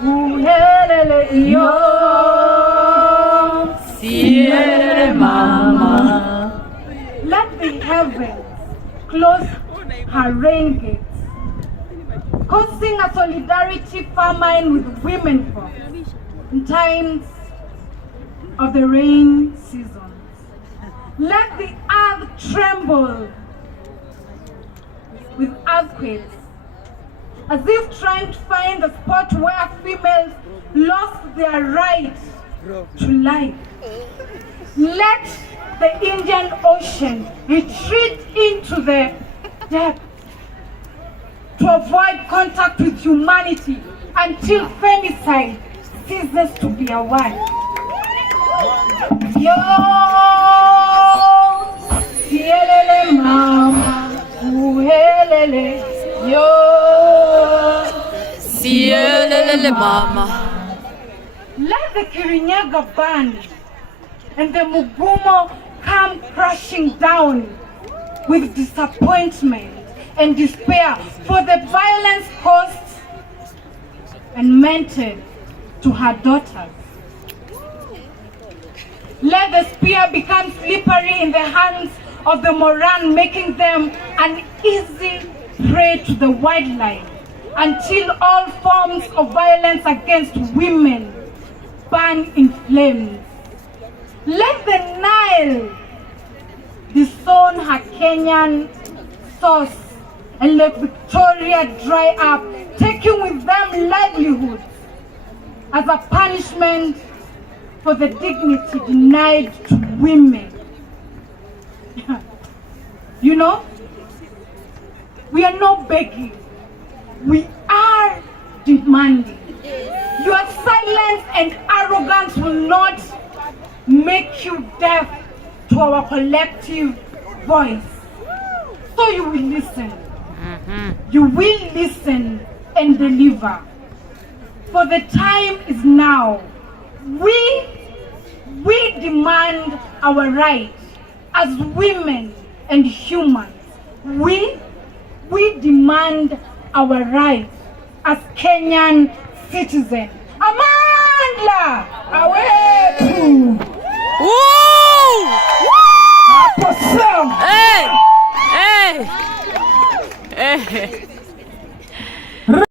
Uhelele yo, siele mama. Let the heavens close her rain gates, causing a solidarity famine with women folk in times of the rain seasons. Let the earth tremble with earthquakes, as if trying to find the spot where females lost their right to life. Let the Indian Ocean retreat into the depths to avoid contact with humanity until femicide ceases to be a word. Yo, sielele mama, uhelele. Yo, sielele mama. Let the Kirinyaga band and the Mugumo come crashing down with disappointment and despair for the violence caused and meted to her daughters. Let the spear become slippery in the hands of the Moran, making them an easy prey to the wildlife, until all forms of violence against women burn in flames. Let the Nile disown her Kenyan source and let Victoria dry up, taking with them livelihoods as a punishment for the dignity denied to women. You know, we are not begging, we are demanding. Your silence and arrogance will not make you deaf to our collective voice. So you will listen. You will listen and deliver. For the time is now. We demand our rights as women and humans. We demand our rights as Kenyan citizens. Amandla!